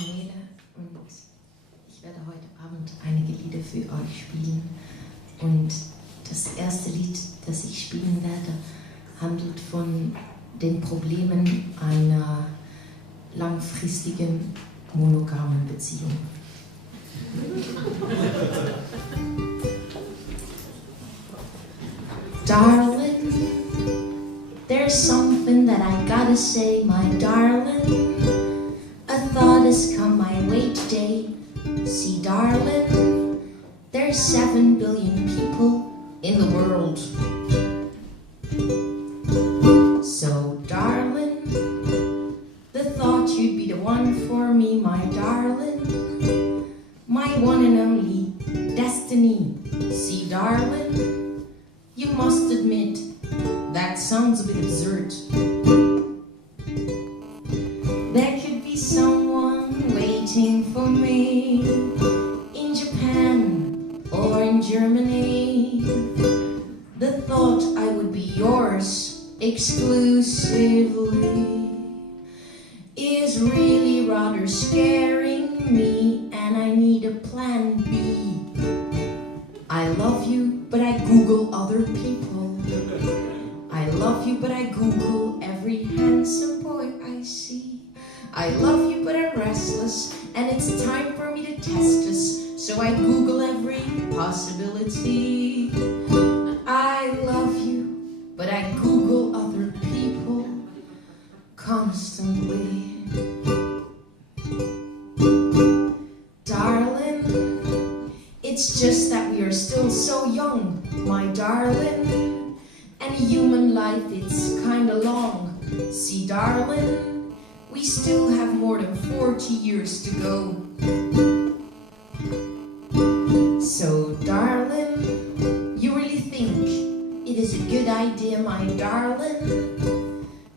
Nele und ich werde heute Abend einige Lieder für euch spielen. Und das erste Lied, das ich spielen werde, handelt von den Problemen einer langfristigen monogamen Beziehung. Darling, there's something that I gotta say, my darling. A thought has come my way today. See, darling, there's 7 billion people in the world. So, darling, the thought you'd be the one for me, my darling. My one and only destiny. See, darling, you must admit, that sounds a bit absurd. There could be someone waiting for me in Japan or in Germany. The thought I would be yours exclusively is really rather scaring me, and I need a plan B. I love you, but I Google other people. I love you, but I Google every handsome boy I see. I love you, but I'm restless, and it's time for me to test us, so I Google every possibility. I love you, but I Google other people constantly. Darling, it's just that we are still so young, my darling. And human life, it's kinda long. See, darling, we still have more than 40 years to go. So, darling, you really think it is a good idea, my darling,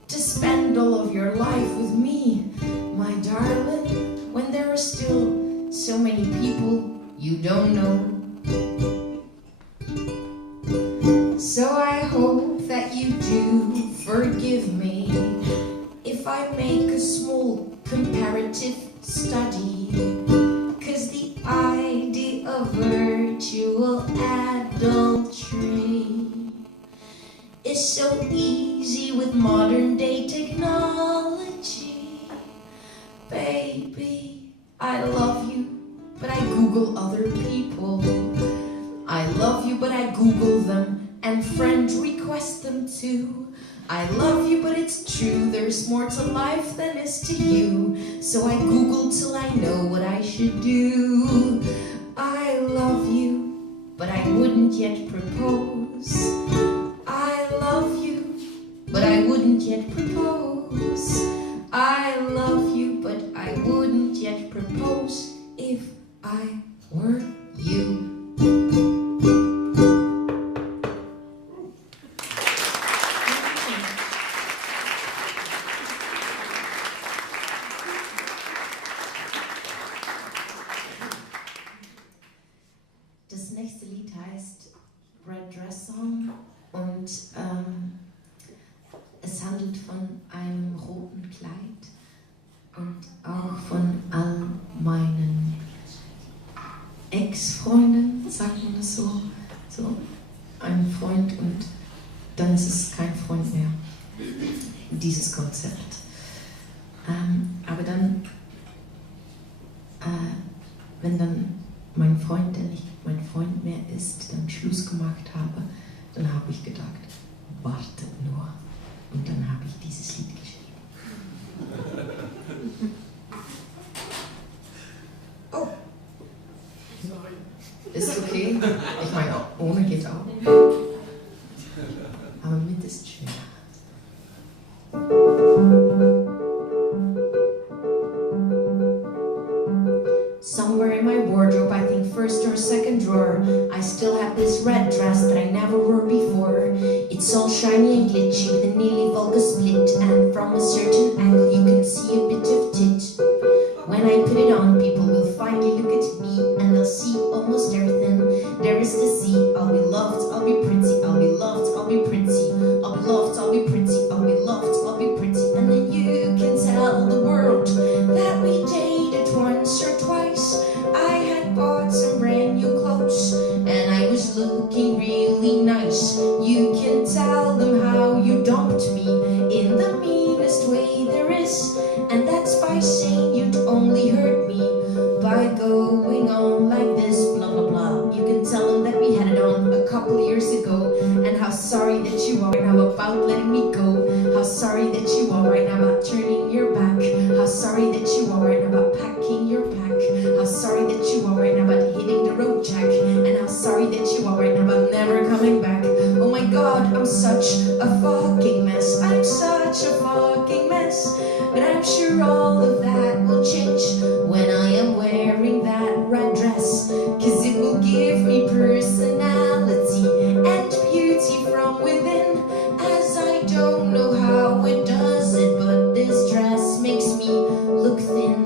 to spend all of your life with me, my darling, when there are still so many people you don't know? So I hope that you do forgive me if I make a small comparative study, 'cause the idea of virtual adultery is so easy with modern day technology. Baby, I love you, but I Google other people. I love you, but I Google them and friend request them too. I love you, but it's true, there's more to life than is to you. So I Google till I know what I should do. I love you, but I wouldn't yet propose. I love you, but I wouldn't yet propose. I love you, but I wouldn't yet propose if I were you. Das nächste Lied heißt Red Dress Song und es handelt von einem roten Kleid und auch von all meinen Ex-Freunden, sagt man das so, so ein Freund und dann ist es kein Freund mehr, dieses Konzept. Aber dann, wenn dann mein Freund, der nicht mein Freund mehr ist, dann Schluss gemacht habe, dann habe ich gedacht, wartet nur. Und dann habe ich dieses Lied geschrieben. Oh! Ist okay? Ich meine, ohne geht auch. Aber mit ist schön. Somewhere in my wardrobe, I think first or second drawer, I still have this red dress that I never wore before. It's all shiny and glitchy with a nearly vulgar split, and from a certain angle you can see a bit of tit. When I put it on, people will finally look at me and they'll see almost everything there is to see. I'll be loved, I'll be pretty, I'll be loved, I'll be pretty, I'll be loved, I'll be pretty, I'll be loved, I'll be pretty, and then you can tell the world that we dated looking really nice. You can tell them how you dumped me in the meanest way there is, and that's by saying you'd only hurt me by going on like this, blah blah blah. You can tell them that we had it on a couple years ago, and how sorry that you are right now about letting me go. How sorry that you are right now about turning your back. How sorry that you are right now about packing your pack. How sorry that you are right now about hitting the road, Jack. And how sorry that you are right now about never coming back. Oh my God, I'm such a fucking mess. I'm such a fucking mess. But I'm sure all of that will change when I am wearing that red dress. Cause it will give me personality and beauty from within. As I don't know how it does it, but this dress makes me look thin.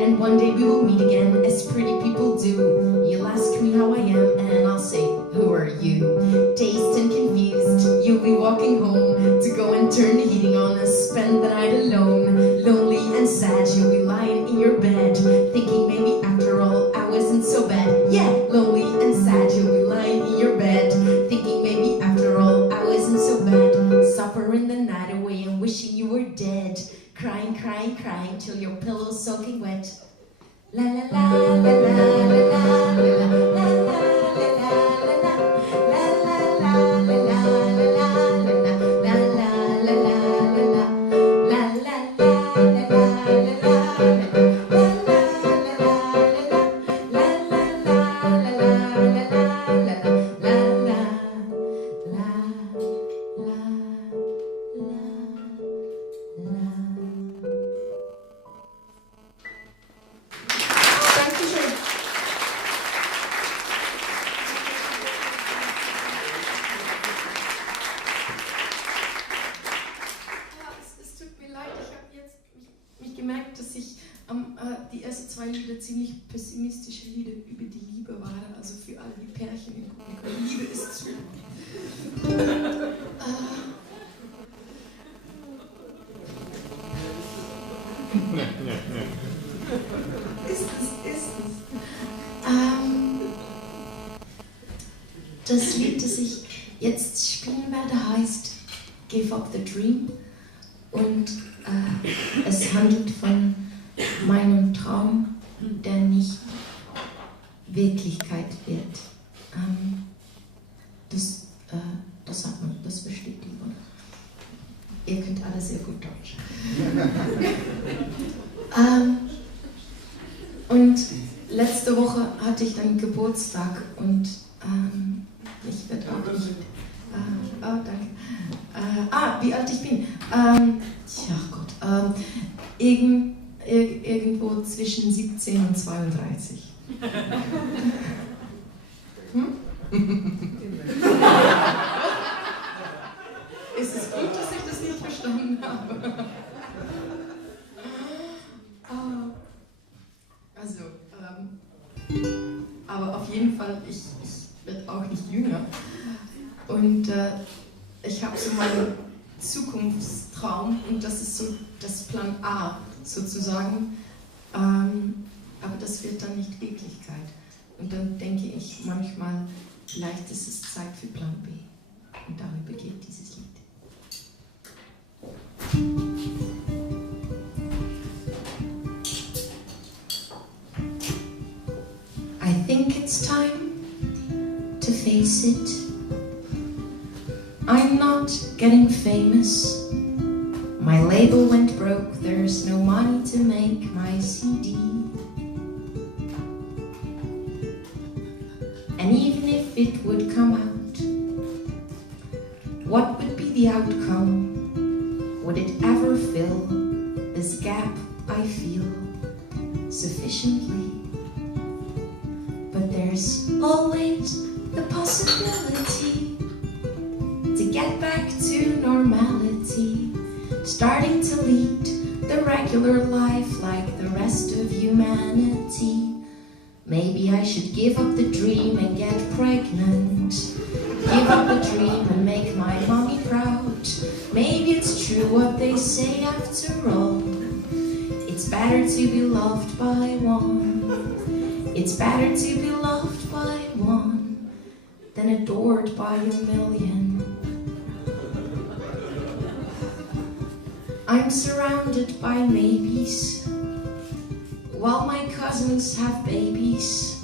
And one day we will meet again, as pretty people do. You'll ask me how I am, and I'll say, who are you? Dazed and confused, you'll be walking home to go and turn the heating on and spend the night alone. Lonely and sad, you'll be lying in your bed, thinking maybe after all I wasn't so bad. Yeah, lonely and sad, you'll be lying in your bed, thinking maybe after all I wasn't so bad. Suffering the night away and wishing you were dead. Crying, crying, crying till your pillow's soaking wet. La la la la la la la la la la. Dass ich die ersten zwei Lieder ziemlich pessimistische Lieder über die Liebe waren, also für alle die Pärchen im Publikum. Liebe ist zu. Ist es. Das Lied, das ich jetzt spielen werde, heißt Give Up the Dream. Und es handelt von meinem Traum, der nicht Wirklichkeit wird. Das sagt man, das bestätigt man. Ihr könnt alle sehr gut Deutsch. Und letzte Woche hatte ich dann Geburtstag und ich werde auch nicht... danke. Wie alt ich bin? Tja Gott, irgendwo zwischen 17 und 32. Ist es gut, dass ich das nicht verstanden habe? Aber auf jeden Fall, ich werde auch nicht jünger. Und ich habe so meinen Zukunftstraum und das ist so das Plan A sozusagen, aber das wird dann nicht Wirklichkeit. Und dann denke ich manchmal, vielleicht ist es Zeit für Plan B. Und darüber geht dieses Lied. I think it's time to face it. I'm not getting famous. My label went broke, there's no money to make my CD. And even if it would come out, what would be the outcome? Would it ever fill this gap I feel sufficiently? But there's always the possibility to get back to normality, starting to lead the regular life like the rest of humanity. Maybe I should give up the dream and get pregnant. Give up the dream and make my mommy proud. Maybe it's true what they say after all. It's better to be loved by one. It's better to be loved by one then adored by a million. I'm surrounded by maybes, while my cousins have babies.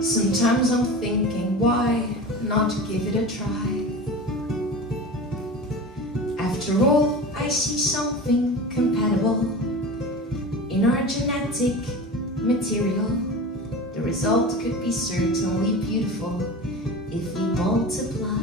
Sometimes I'm thinking, why not give it a try? After all, I see something compatible in our genetic material. The result could be certainly beautiful if we multiply.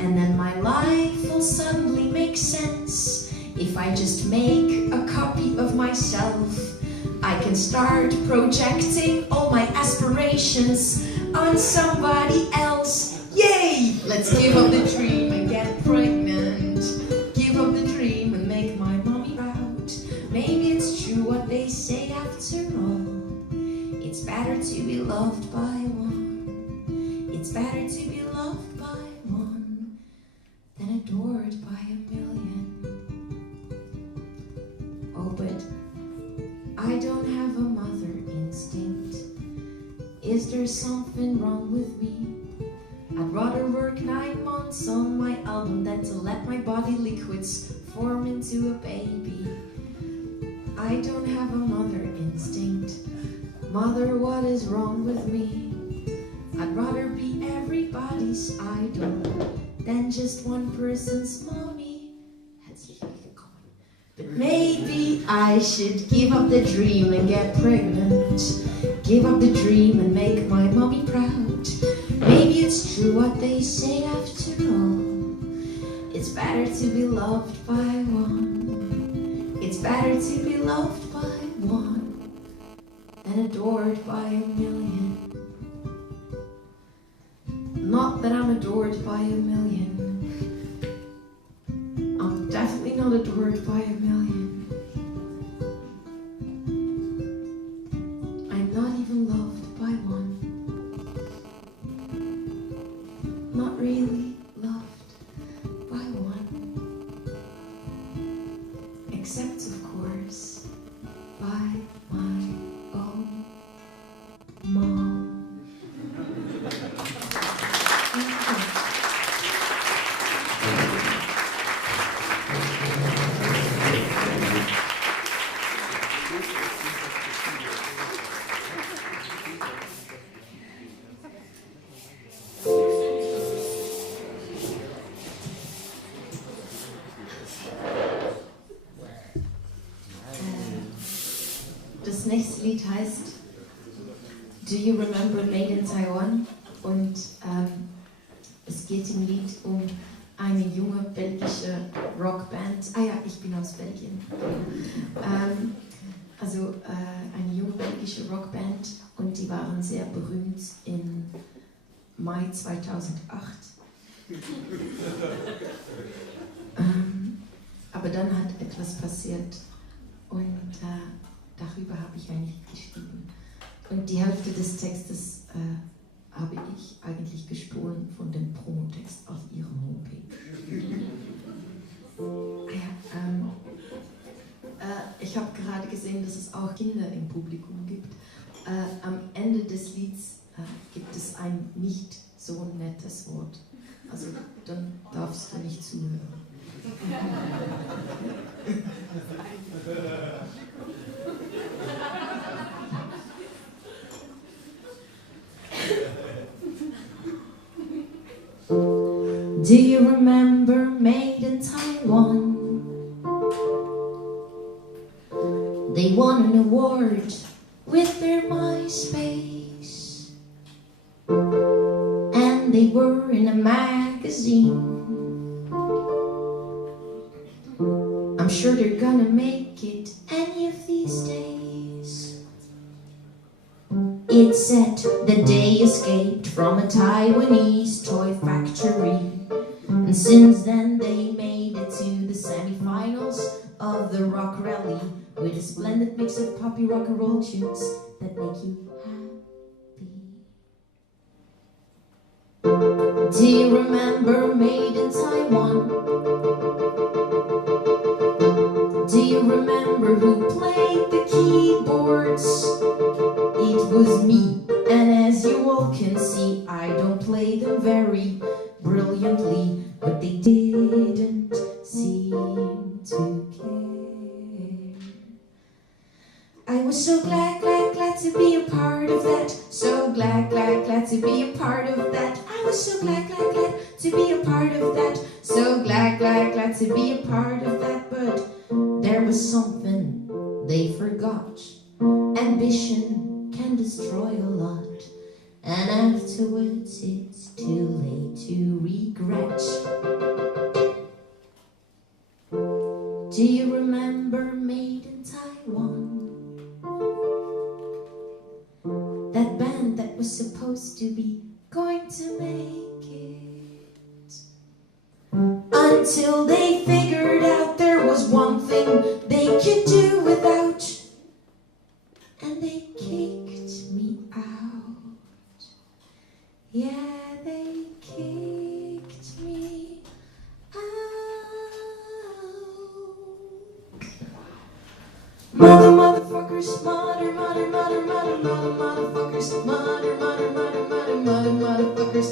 And then my life will suddenly make sense. If I just make a copy of myself, I can start projecting all my aspirations on somebody else. Yay! Let's give up the dream and get pregnant. Give up the dream and make my mommy proud. Maybe it's true what they say after all. It's better to be loved by one. It's better to be loved by one than adored by a million. Oh, but I don't have a mother instinct. Is there something wrong with me? I'd rather work 9 months on my album than to let my body liquids form into a baby. I don't have a mother instinct. Mother, what is wrong with me? I'd rather be everybody's idol than just one person's mommy. But maybe I should give up the dream and get pregnant. Give up the dream and make my mommy proud. Maybe it's true what they say after all. It's better to be loved by one. It's better to be loved by one than adored by a million. Not that I'm adored by a million. I'm definitely not adored by a million. I'm not even loved by one. Not really loved by one. Except, of course, by my own mom. Das nächste Lied heißt Do You Remember Made in Taiwan? Und es geht im Lied um eine junge belgische Rockband. Ah ja, ich bin aus Belgien. Eine junge belgische Rockband und die waren sehr berühmt im Mai 2008. Aber dann hat etwas passiert und darüber habe ich eigentlich geschrieben. Und die Hälfte des Textes habe ich eigentlich gestohlen von dem Promotext auf ihrem Homepage. Ich habe gerade gesehen, dass es auch Kinder im Publikum gibt. Am Ende des Lieds gibt es ein nicht so nettes Wort. Also dann darfst du nicht zuhören. Do you remember Made in Taiwan? They won an award with their MySpace, and they were in a magazine. I'm sure they're gonna make it any of these days. It said that they escaped from a Taiwanese toy factory, and since then they made it to the semi-finals of the rock rally with a splendid mix of poppy rock and roll tunes that make you happy. Do you remember Made in Taiwan? Do you remember who played the keyboards? It was me And as you all can see, I don't play them very brilliantly, but they didn't seem to care. I was so glad, glad, glad to be a part of that. So glad, glad, glad to be a part of that. I was so glad, glad, glad to be a part of that. So glad, glad, glad to be a part of that. But there was something they forgot. Ambition can destroy a lot, and afterwards it's too late to regret. Do you remember Made in Taiwan? That band that was supposed to be going to make it, until they figured out there was one thing they could do without, and they kicked me out. Yeah, they kicked me out. Motherfuckers, motherfuckers, motherfuckers, motherfuckers,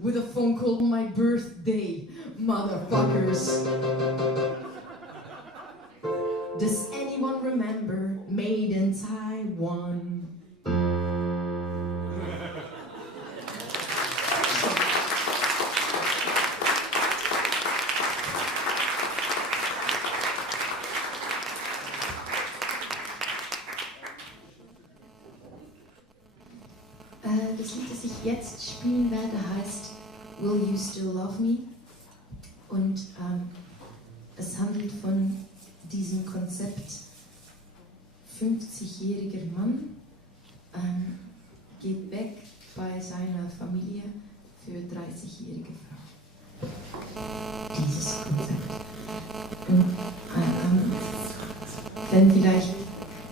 with a phone call on my birthday, motherfuckers. Does anyone remember Made in Taiwan? Das Lied, das ich jetzt spielen werde, heißt Will You Still Love Me? Und es handelt von diesem Konzept: 50-jähriger Mann geht weg bei seiner Familie für 30-jährige Frau. Dieses Konzept. Wenn vielleicht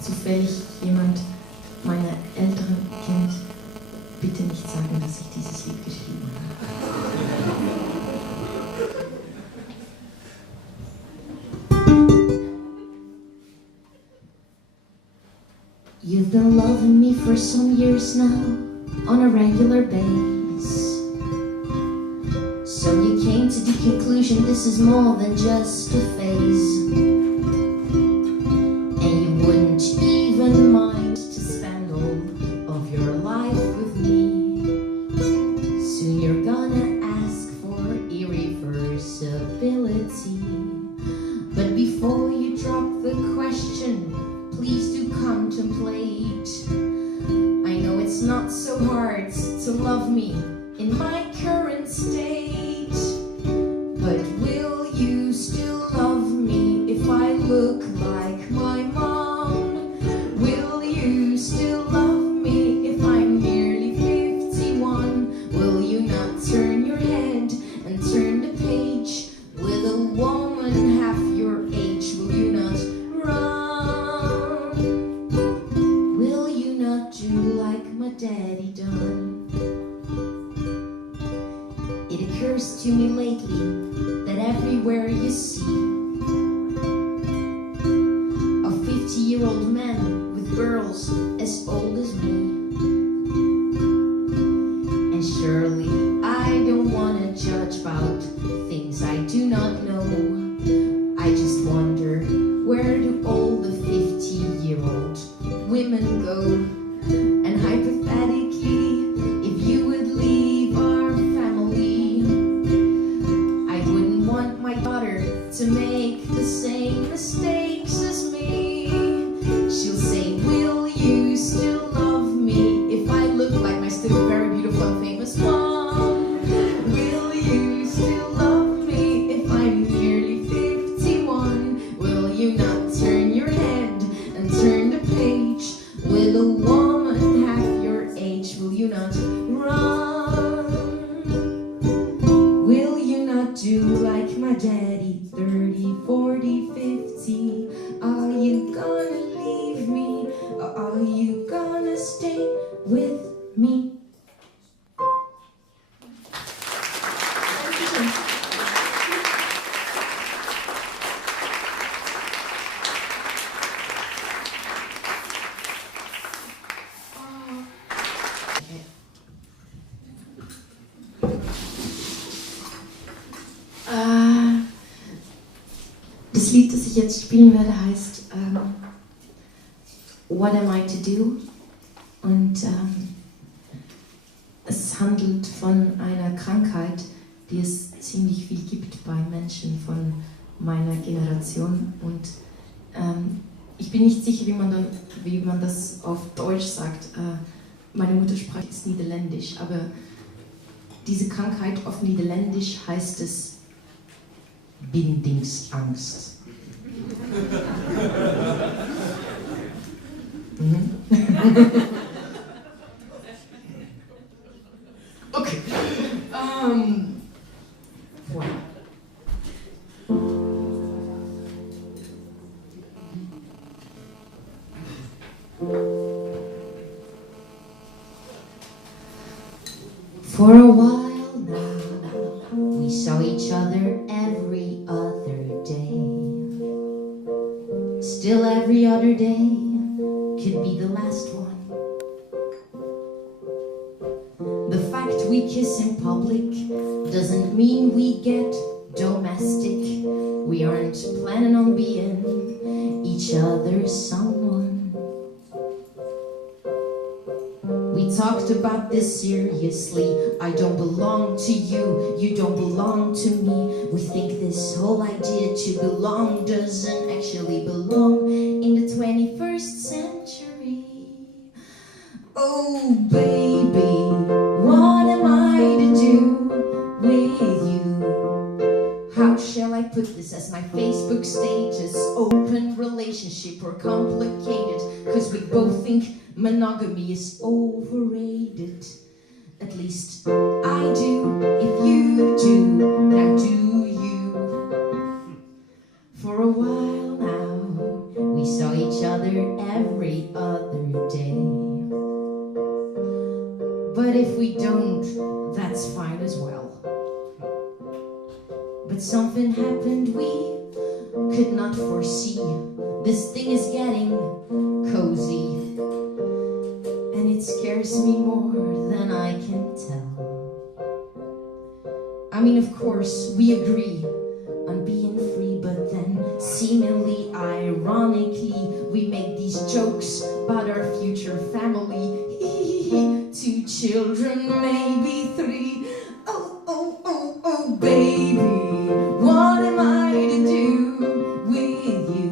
zufällig jemand meine Eltern kennt, bitte nicht sagen, dass ich dieses Lied geschrieben habe. You've been loving me for some years now, on a regular base. So you came to the conclusion this is more than just a phase. And you wouldn't even mind to spend all of your life with me. Soon you're gonna ask for irreversibility. But before you drop the question, please do contemplate. I know it's not so hard to love me in my current state, but will you still love me if I look like my mom? Will you still love me if I'm nearly 51? Will you not turn your head and turn the page with a woman half your age? Will you not run? Will you not do like my daddy done? It occurs to me lately that everywhere you see a 50-year-old man with girls as old as me. And surely I don't want to judge about things I do not know. I just wonder, where do all the 50-year-old women go? And hypothetically, if you would leave our family, I wouldn't want my daughter to make the same mistakes as me. She'll say, will you still love me if I look like my still very beautiful and famous mom? Will you still love me if I'm nearly 51? Will you not turn your head and turn the page with a woman half your age? Will you not run? Will you not do like my daddy, 30, 40, 50? Are you gonna leave me, or are you gonna stay with me? Das Lied, das ich jetzt spielen werde, heißt What Am I to Do? Und es handelt von einer Krankheit, die es ziemlich viel gibt bei Menschen von meiner Generation. Und ich bin nicht sicher, wie man das auf Deutsch sagt. Meine Muttersprache ist Niederländisch, aber diese Krankheit auf Niederländisch heißt es Bindingsangst. Okay. Voilà. For a while now, we saw each other every other day. Still every other day could be the last one. The fact we kiss in public doesn't mean we get domestic. We aren't planning on being each other's someone. We talked about this seriously. I don't belong to you, you don't belong to me. We think this whole idea to belong doesn't actually belong in the 21st century. Oh baby, what am I to do with you? How shall I put this as my Facebook status? Open relationship or complicated? Cause we both think monogamy is overrated. At least I do. If you do, now do you? For a while now, we saw each other every other day. But if we don't, that's fine as well. But something happened we could not foresee. This thing is getting cozy. And it scares me more than I can tell. I mean, of course, we agree on being free, but then seemingly ironically, we make these jokes about our future family. 2 children, maybe 3. Oh, oh, oh, oh, baby, what am I to do with you?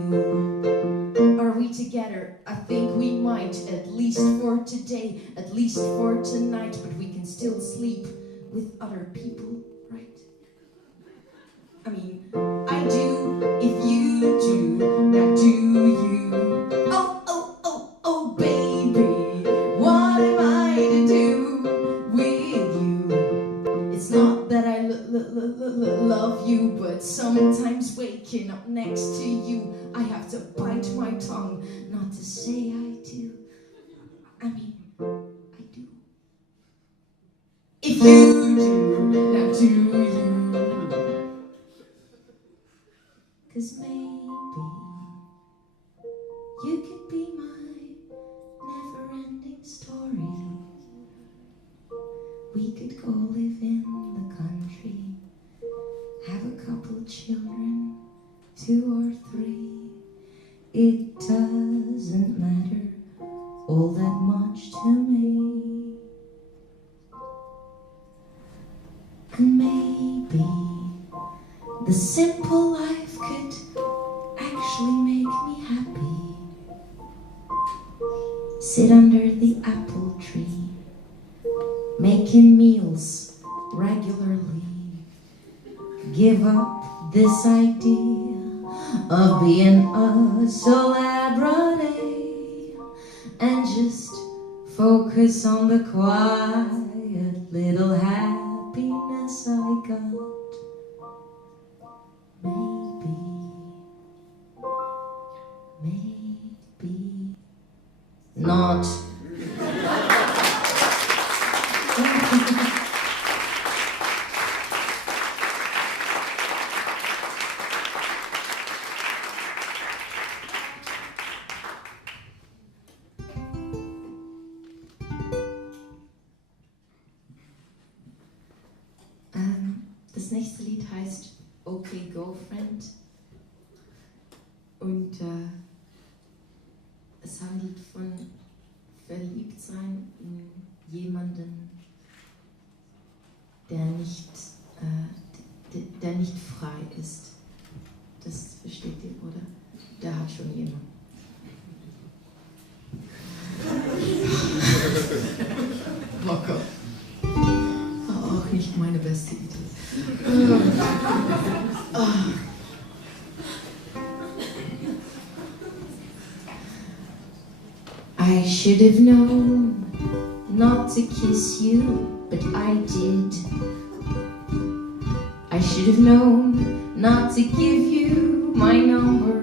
Are we together? I think we might, at least for today, at least for tonight, but we can still sleep with other people, right? I mean, I do, if you do, now do you? Oh, oh, oh, oh, baby, what am I to do with you? It's not that I love you, but sometimes waking up next to you, I have to bite my tongue not to say I do. I mean, I do. If you do, now do you? 'Cause maybe you could be my never-ending story. We could go live in the country, have a couple children, 2 or 3. It doesn't matter all that much to me. And maybe the simple life could actually make me happy. Sit under the apple tree, making meals regularly. Give up this idea of being a celebrity and just focus on the quiet little happiness I got. Maybe not. nächste Lied heißt Okay Girlfriend und es handelt von Verliebtsein in jemanden, der nicht frei ist. Das versteht ihr, oder? Der hat schon jemanden. Locker. Auch nicht meine beste Idee. I should have known not to kiss you, but I did. I should have known not to give you my number.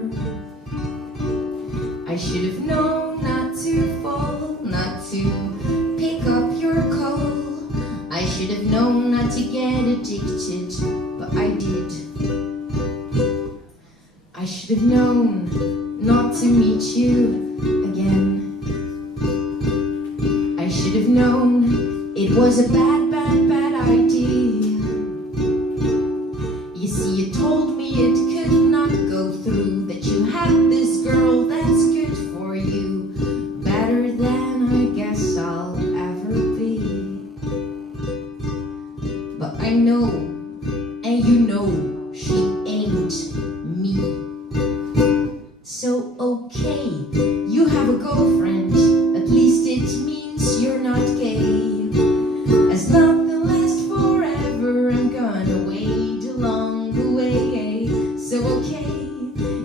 I should have known not to fall, not to pick up your call. I should have known not to get addicted, but I did. I should have known not to meet you again. I should have known it was a bad, bad, bad idea. You see, you told me it could not go through, that you had this girl that's good for you, better than I guess I'll ever be. But I know, and you know, she ain't me. So okay, you have a girlfriend, at least it means you're not gay. As nothing lasts forever, I'm gonna wait along the way. So okay,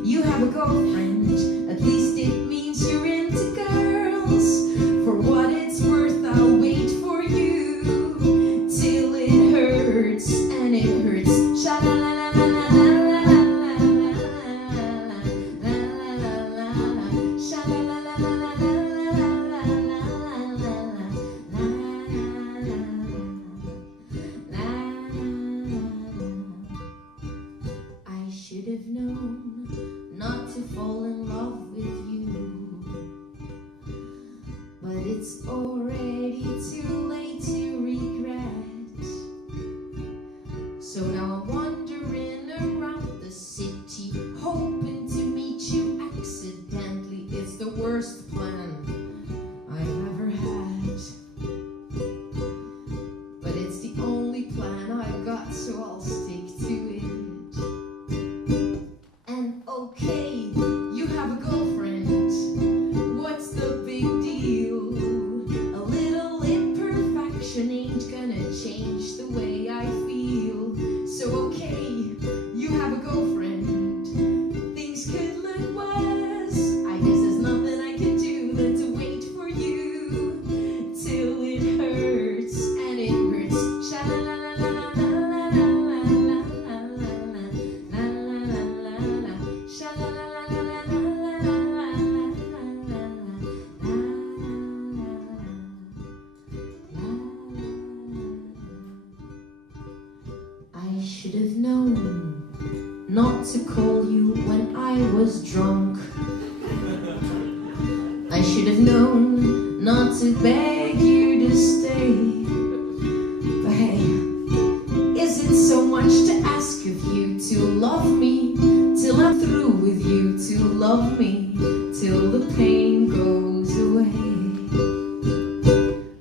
you have a girlfriend, at least it means you're into girls. For what it's worth, I'll wait for you till it hurts, and it hurts. I should have known not to fall in love with you, but it's already too late to regret. So now I'm wandering around the city, hoping to meet you accidentally. It's the worst plan I've ever had, but it's the only plan I've got, so I'll stick to it. And okay, you have a girlfriend, what's the big deal? A little imperfection ain't gonna change the way I feel. So okay, you have a girlfriend, things could look worse. I guess there's nothing I can do than to wait for you till it hurts, and it hurts. I should have known not to call you when I was drunk. I should have known not to beg you to stay. But hey, is it so much to ask of you to love me till I'm through with you, to love me till the pain goes away?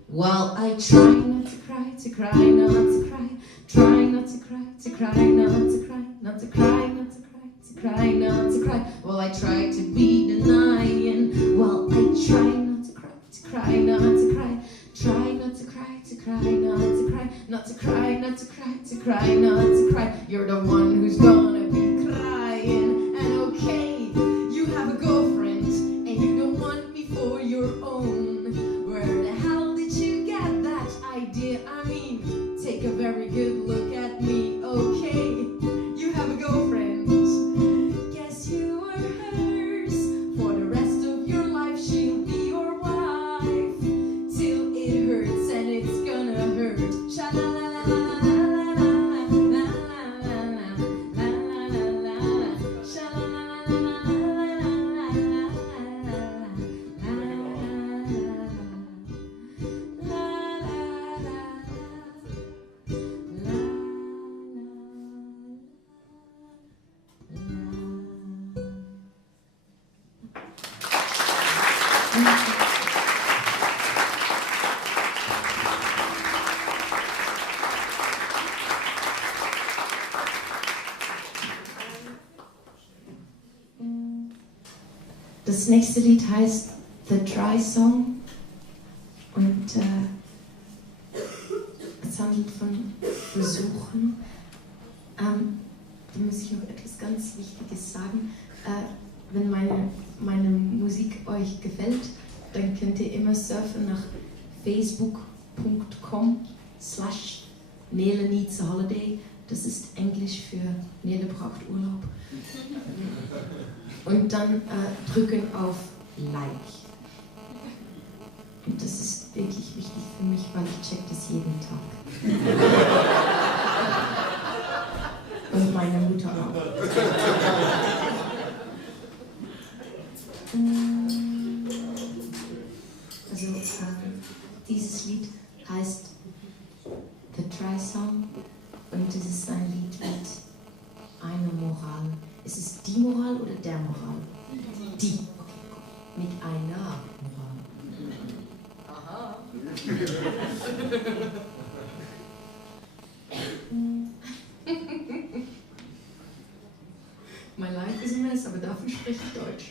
While I try not to cry, to cry, not to cry, try not to cry, to cry, not to cry, not to cry, not to cry, to cry, not to cry. Well, I try to be denying. Well, I try not to cry, to cry, not to cry, try not to cry, to cry, not to cry, not to cry, not to cry, to cry, not to cry. You're the one who's gonna be crying. And okay, you have a girlfriend, and you don't want me for your own. Where the hell did you get that idea? I mean, take a very good look at me. Okay, you have a girlfriend. Guess you were hurt Das nächste Lied heißt The Dry Song und es handelt von Versuchen. Da muss ich noch etwas ganz Wichtiges sagen. Wenn meine Musik euch gefällt, dann könnt ihr immer surfen nach facebook.com/Nele needs a holiday. Das ist Englisch für Nele braucht Urlaub. Und dann drücken auf Like. Und das ist wirklich wichtig für mich, weil ich check das jeden Tag. Und meine Mutter auch. Also dieses Lied heißt The Dry Song und es ist ein Lied mit einer Moral. Ist es die Moral oder der Moral? Die. Okay, gut. Mit einer Moral. Aha. My life is a mess, aber dafür spreche ich Deutsch.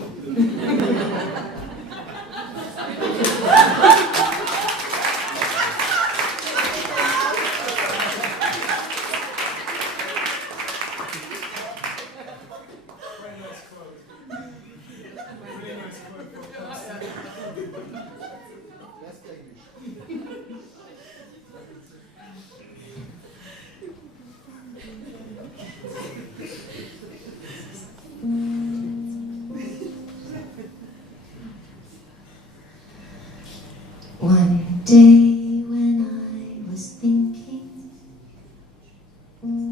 One day when I was thinking,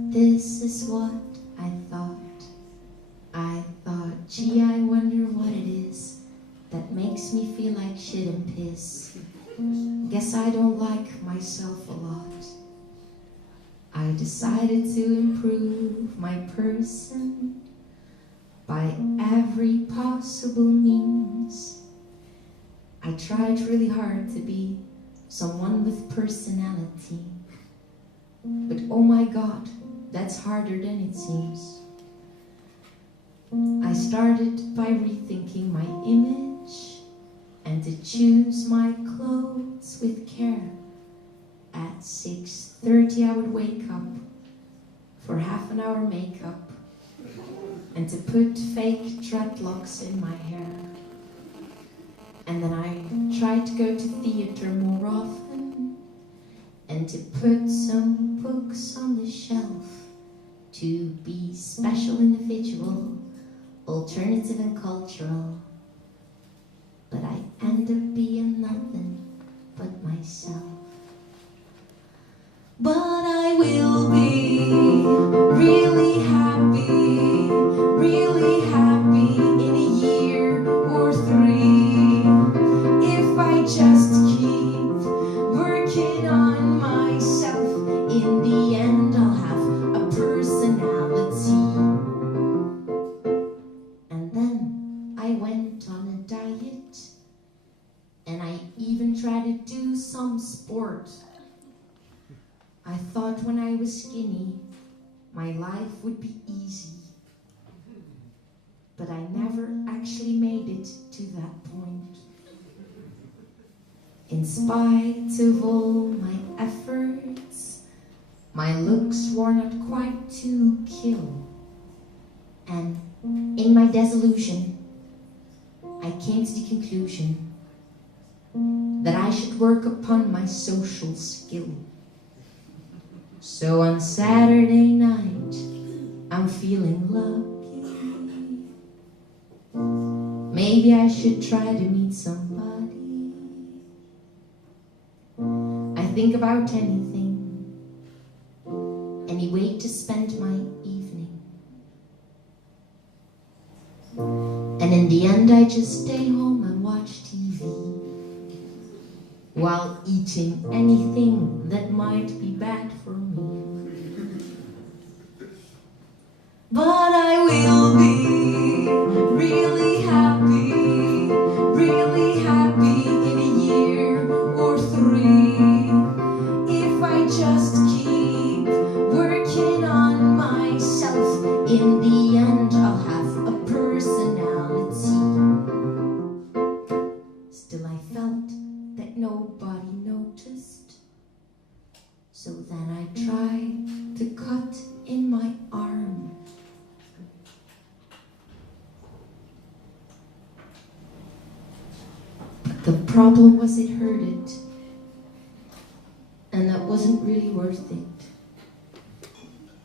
this is what I thought. I thought, gee, I wonder what it is that makes me feel like shit and piss. Guess I don't like myself a lot. I decided to improve my person by every possible means. I tried really hard to be someone with personality, but oh my God, that's harder than it seems. I started by rethinking my image and to choose my clothes with care. At 6:30 I would wake up for half an hour makeup and to put fake dreadlocks in my hair. And then I tried to go to theater more often and to put some books on the shelf to be special, individual, alternative and cultural. But I end up being nothing but myself. But I will be really happy in a year or 3 if I just keep working on myself. In the end I'll have a personality. And then I went on a diet and I even tried to do some sport. I thought when I was skinny, my life would be easy. But I never actually made it to that point. In spite of all my efforts, my looks were not quite to kill. And in my disillusion, I came to the conclusion that I should work upon my social skill. So on Saturday night, I'm feeling lucky. Maybe I should try to meet somebody. I think about anything, any way to spend my evening. And in the end, I just stay home and watch TV while eating anything that might be bad for me. But I will be really happy In the end, I'll have a personality. Still, I felt that nobody noticed. So then I tried to cut in my arm. But the problem was it hurted. And that wasn't really worth it.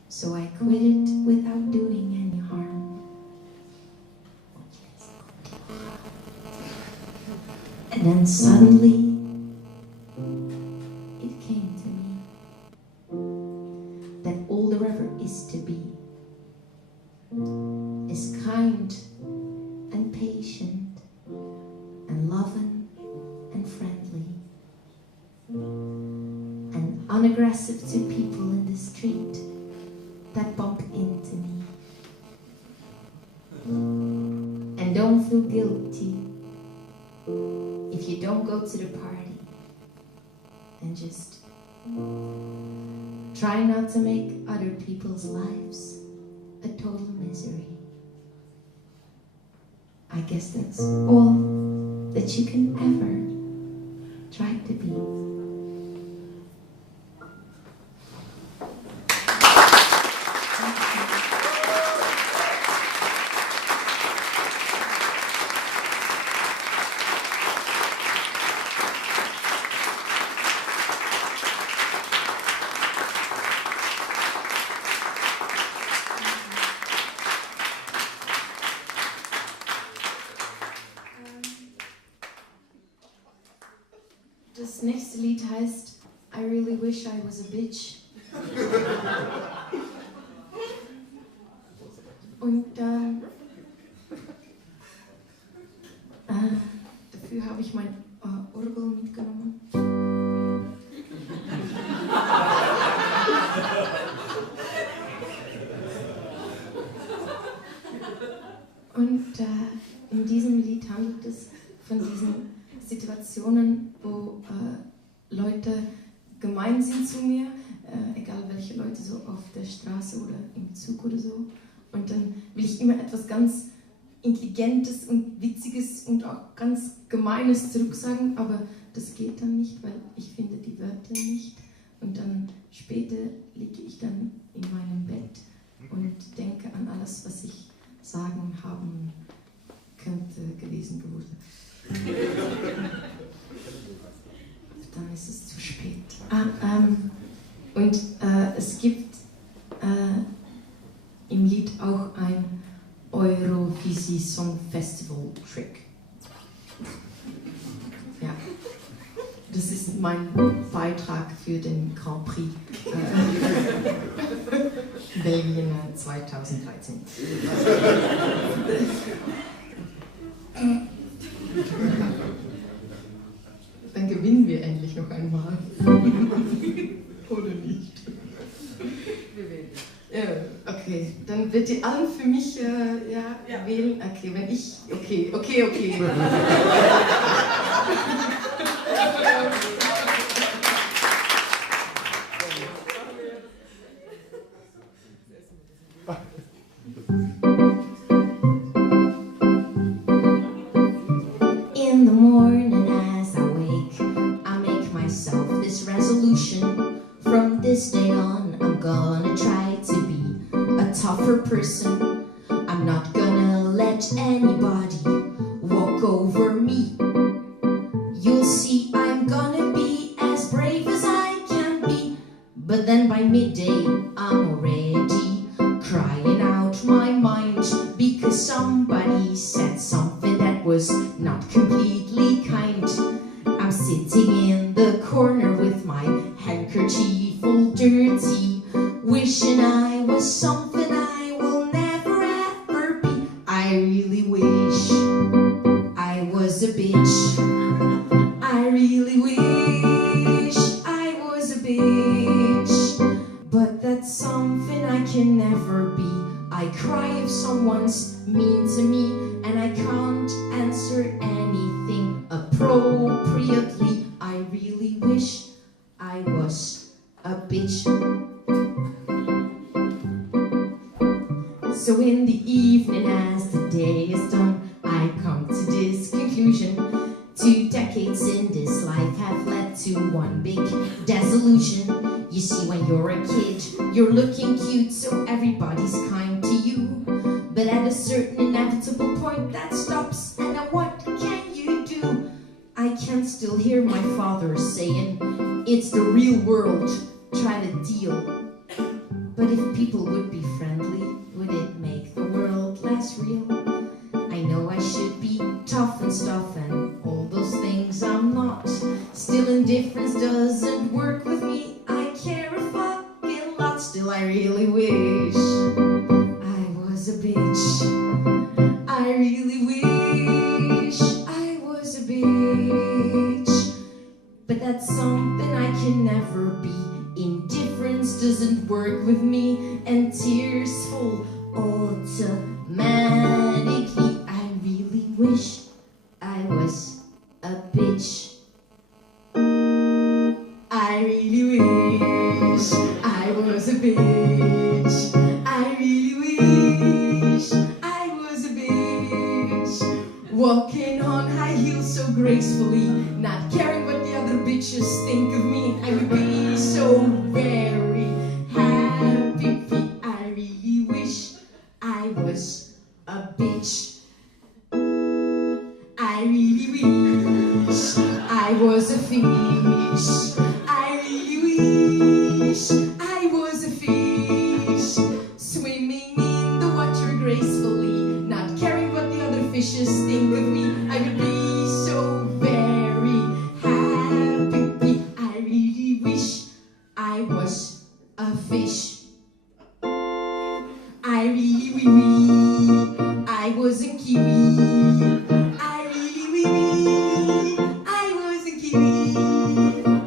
So I quit it without doing any harm. And then suddenly, it came to me that all there ever is to be is kind and patient and loving and friendly and unaggressive to people in the street that bump into me. And don't feel guilty if you don't go to the party, and just try not to make other people's lives a total misery. I guess that's all that you can ever try to be. Das nächste Lied heißt I Really Wish I Was a Bitch. Und dafür habe ich mein Orgel mitgenommen. Und in diesem Lied handelt es von diesen Situationen, wo Leute gemein sind zu mir, egal welche Leute, so auf der Straße oder im Zug oder so. Und dann will ich immer etwas ganz Intelligentes und Witziges und auch ganz Gemeines zurücksagen, aber das geht dann nicht, weil ich finde die Wörter nicht. Und dann später liege ich dann in meinem Bett und denke an alles, was ich sagen haben könnte, gewesen wurde. Dann ist es zu spät. Und es gibt im Lied auch ein Eurovisie Song Festival Trick. Ja, das ist mein Beitrag für den Grand Prix Belgien 2013. Dann gewinnen wir endlich noch einmal. Oder nicht? Wir wählen. Ja, okay. Dann wird ihr alle für mich wählen. Okay, wenn ich. Okay. In the morning as I wake, I make myself this resolution. From this day on, I'm gonna try to be a tougher person. I'm not gonna let anybody walk over me. You'll see I'm gonna be as brave as I can be. But then by midday, I'm already crying out my mind, because somebody said something that was not completely kind. I'm sitting in the corner with my handkerchief all dirty, wishing I was something I will never ever be. I really wish I was a bitch. I really wish I was a bitch. But that's something I can never be. I cry if someone's mean to me, and I can't answer anything appropriately. I really wish I was a bitch. So in the evening as the day is done, I come to this conclusion: 2 decades in this life have led to one big dissolution. You see, when you're a kid, you're looking cute, so everybody's kind to you. But at a certain inevitable point that stops, and now what can you do? I can still hear my father saying, it's the real world, try to deal. But if people would be friendly, would it make the world less real? I know I should be tough and stuff and all those things I'm not. Still indifference doesn't work with me. I care a fucking lot. Still I really wish I was a bitch. I really wish I was a bitch. But that's something I can never be. Indifference doesn't work with me, and tears fall automatically. I really wish I was a bitch. I really wish I was a bitch. I really wish I was a bitch. Walking on high heels so gracefully, not caring what the other bitches think of me. I would be so very happy. I really wish I was a bitch. I really wish I was a fish. I really wish I was a fish, swimming in the water gracefully, not caring what the other fishes think of me. I would be so very happy. I really wish I was a fish. I really wish I was a kiwi. I really wish I was a kiwi.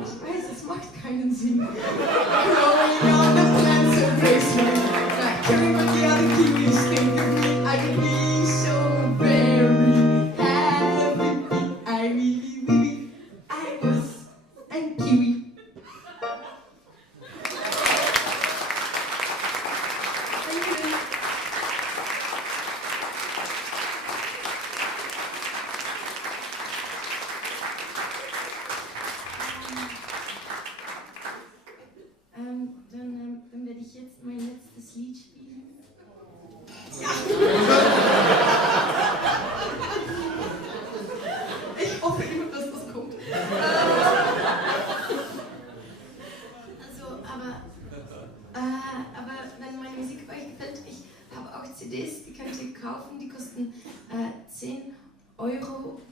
Ich weiß, es macht keinen Sinn. Growing on the plant so gracefully, not caring what the other kiwis think of me. I would be so very happy. I really wish I was a kiwi. Dann werde ich jetzt mein letztes Lied spielen. Ja! Ich hoffe immer, dass das kommt. Aber wenn meine Musik euch gefällt, ich habe auch CDs, die könnt ihr kaufen, die kosten 10 Euro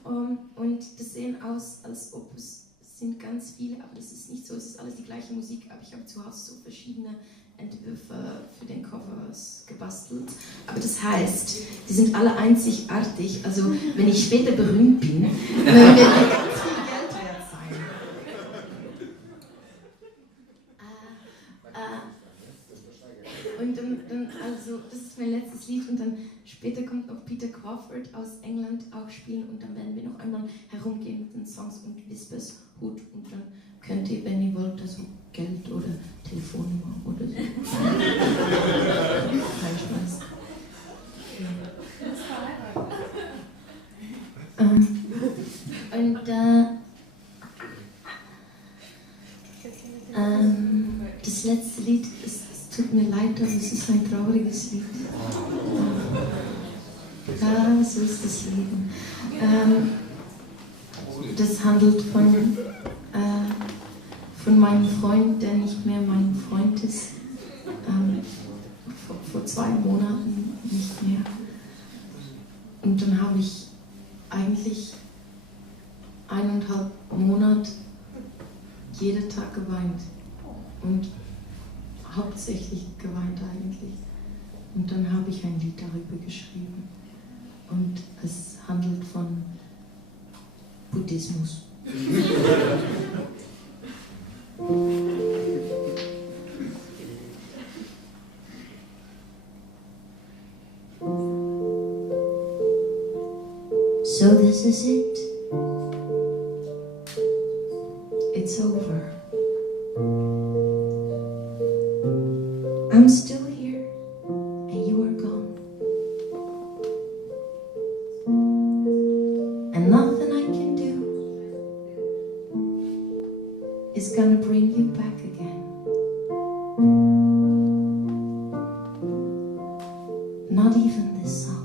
und das sehen aus, als ob es sind ganz viele, aber das ist nicht so, es ist alles die gleiche Musik, aber ich habe zu Hause so verschiedene Entwürfe für den Covers gebastelt. Aber das heißt, die sind alle einzigartig, also wenn ich später berühmt bin, dann wird die ganz viel Geld wert sein. Und dann, also, das ist mein letztes Lied und dann später kommt noch Peter Crawford aus England auch spielen und dann werden wir noch einmal herumgehen mit den Songs und Whispers Hut und dann könnt ihr, wenn ihr wollt, also Geld oder Telefonnummer oder so. Kein Spaß. Das letzte Lied ist, es tut mir leid, aber es ist ein trauriges Lied. Ja, so ist das Leben. Das handelt von meinem Freund, der nicht mehr mein Freund ist. Vor 2 Monaten nicht mehr. Und dann habe ich eigentlich 1,5 Monate jeden Tag geweint. Und hauptsächlich geweint eigentlich. Und dann habe ich ein Lied darüber geschrieben. Und es handelt von Buddhismus. So this is it. It's over. I'm still here and you are gone. not even this song.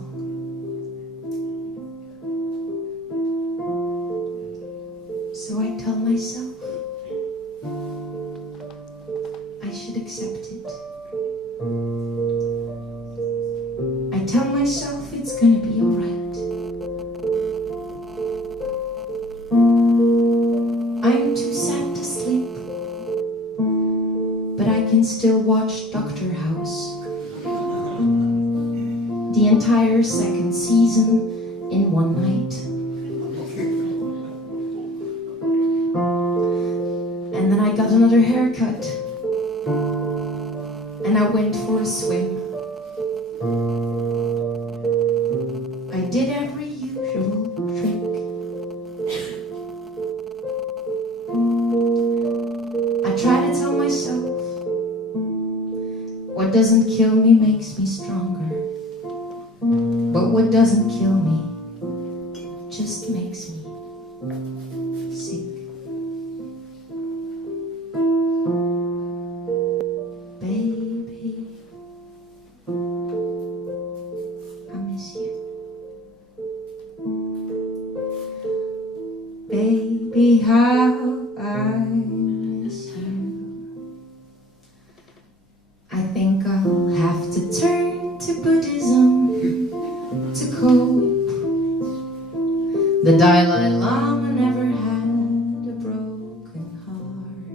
So I tell myself I should accept it. I tell myself it's gonna be alright. I'm too sad to sleep, but I can still watch Dr. House, the entire second season in one night. And then I got another haircut, and I went for a swim. I did every usual trick. I try to tell myself what doesn't kill me makes me stronger, but what doesn't kill me just makes me sick. Baby, I miss you. Baby, how I miss you. I think I'll have to turn to Buddhism to cope. The Dalai Lama never had a broken heart.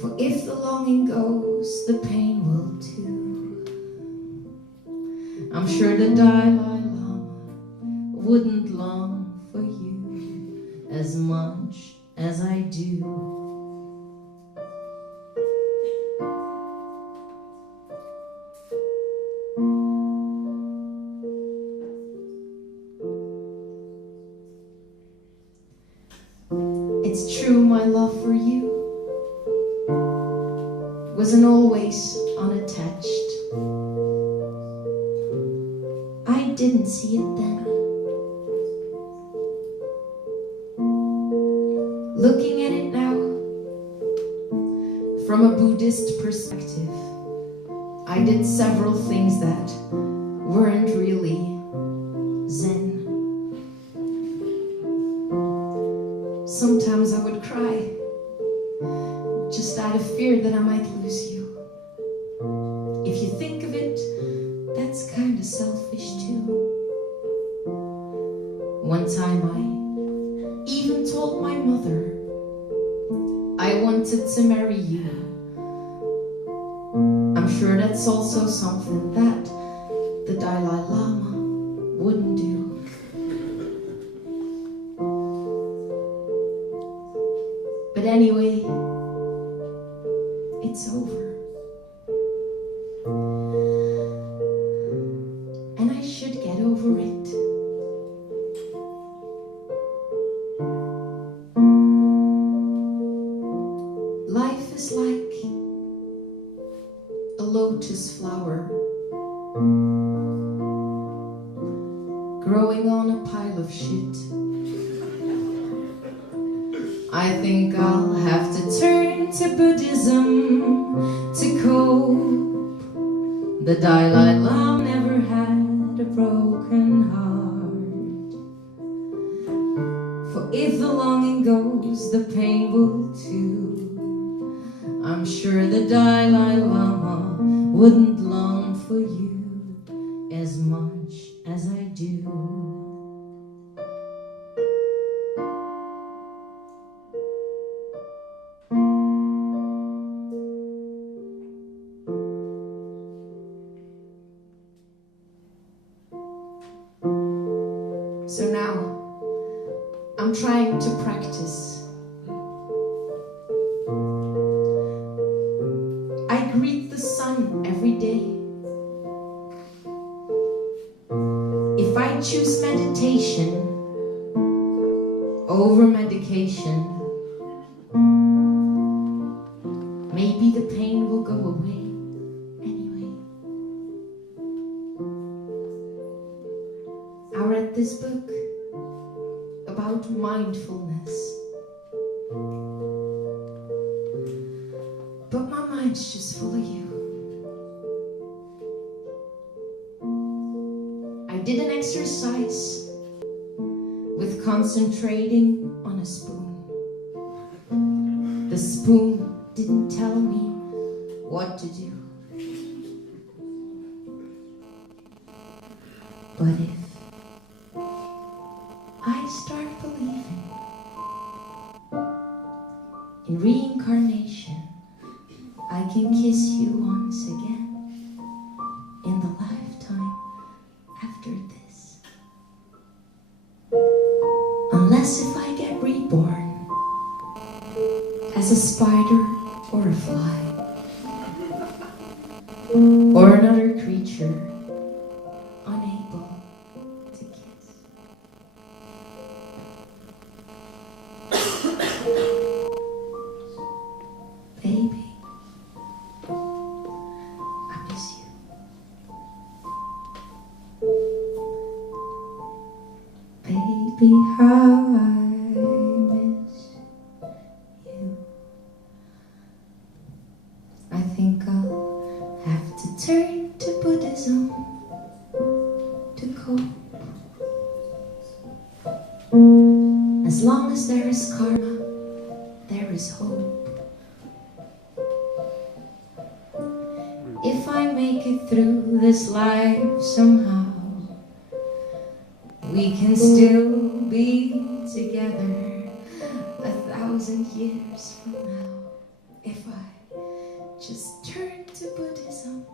For if the longing goes, the pain will too. I'm sure the Dalai Lama wouldn't long for you as much as I do. It's true, my love for you wasn't always unattached. I didn't see it then. Looking at it now, from a Buddhist perspective, I did several things that weren't really Zen. Sometimes I would cry, just out of fear that I might lose you. If you think of it, that's kind of selfish too. One time I even told my mother I wanted to marry you. I'm sure that's also something that the Dalai Lama wouldn't do. But anyway, it's over. And I should get over it. Life is like a lotus flower growing on a pile of shit. I think I'll have to turn to Buddhism to cope. The Dalai Lama never had a broken heart. For if the longing goes, the pain will too. I'm sure the Dalai Lama wouldn't long for you as much as I do. So now, I'm trying to practice. I greet the sun every day. If I choose meditation over medication, maybe the pain will go away anyway. I read this book about mindfulness, but my mind's just full of you. did an exercise with concentrating on a spoon. The spoon didn't tell me what to do. But if I start believing in reincarnation, I can kiss you once again in the lifetime after this. Unless if I get reborn as a spider or a fly or another creature unable to kiss. Baby, I miss you. Baby, how I miss you. I think I'll have to turn to Buddhism to cope. As long as there is karma, there is hope. If I make it through this life somehow, we can still be together 1,000 years from now. If I just turn to Buddhism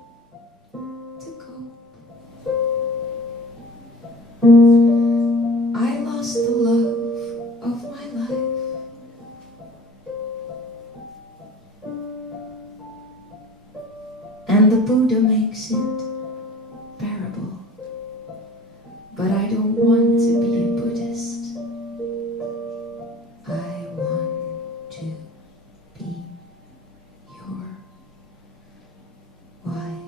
to cope. I lost the love of my life. And the Buddha makes it bearable. But I don't want to be a Buddhist. I want to be your wife.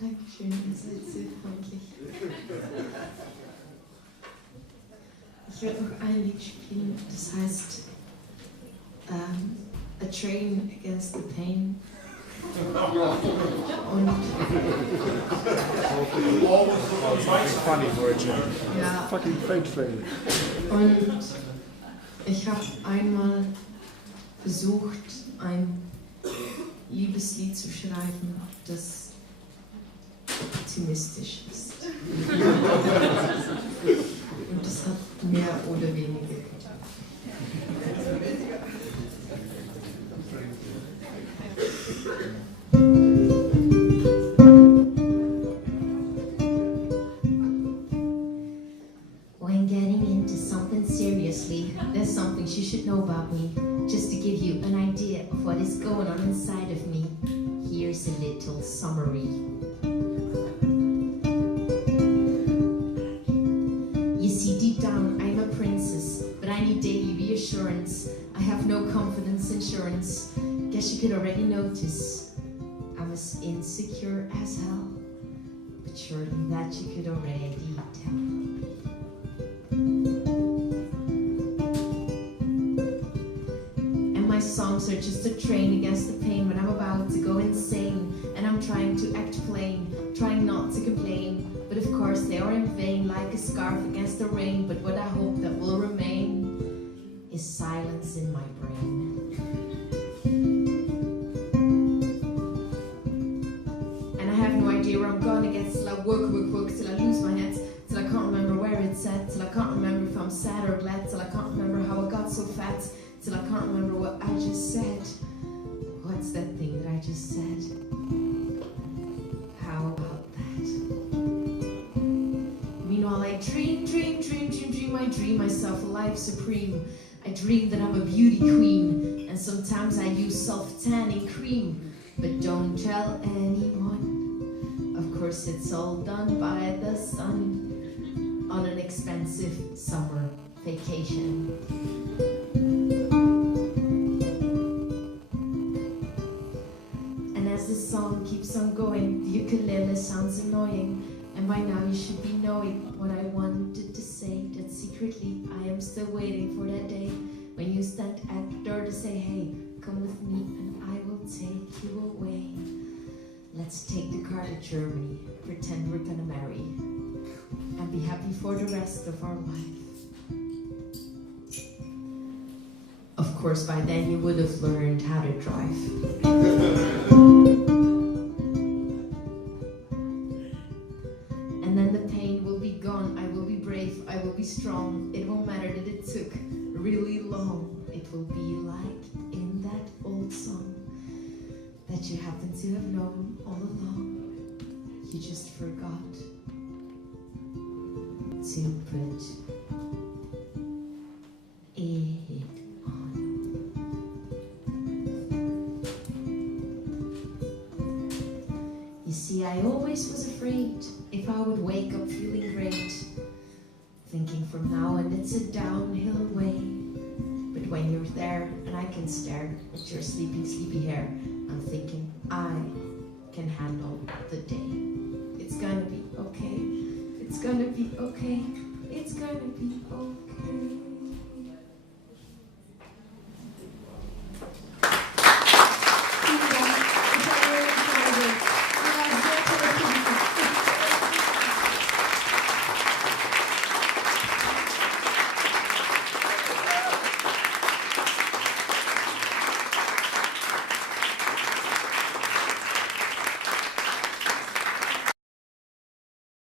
Dankeschön, ihr seid sehr freundlich. Ich werde noch ein Lied spielen, das heißt A Train Against the Pain. Und funny for a train. ja, Fucking freight train. und ich habe einmal versucht, ein Liebeslied zu schreiben, das optimistisch ist. Und das hat mehr oder weniger geklappt. When getting into something seriously, there's something you should know about me, just to give you an idea of what is going on inside of me. Here's a little summary. You see, deep down, I'm a princess, but I need daily reassurance. I have no confidence insurance. Guess you could already notice I'm as insecure as hell, but surely that you could already tell. And my songs are just a train against the pain when I'm about to go insane, and I'm trying to act plain, trying not to complain, but of course they are in vain, like a scarf against the rain. But what I hope that will remain is silence in my brain. And I have no remember what I just said. What's that thing that I just said? How about that? Meanwhile, I dream. I dream myself alive supreme. I dream that I'm a beauty queen, and sometimes I use self-tanning cream. But don't tell anyone. Of course, it's all done by the sun on an expensive summer vacation. And as the song keeps on going, the ukulele sounds annoying. And by now you should be knowing what I wanted to say, that secretly I am still waiting for that day when you stand at the door to say, hey, come with me and I will take you away. Let's take the car to Germany, pretend we're gonna marry, and be happy for the rest of our life. Of course, by then you would have learned how to drive. And then the pain will be gone. I will be brave, I will be strong. It won't matter that it took really long. It will be like in that old song that you happen to have known all along. You just forgot to put it on. You see, I always was afraid if I would wake up feeling great, thinking from now on it's a downhill way. But when you're there and I can stare at your sleepy hair, I'm thinking I can handle the day. It's gonna be okay. It's gonna be okay. It's gonna be okay.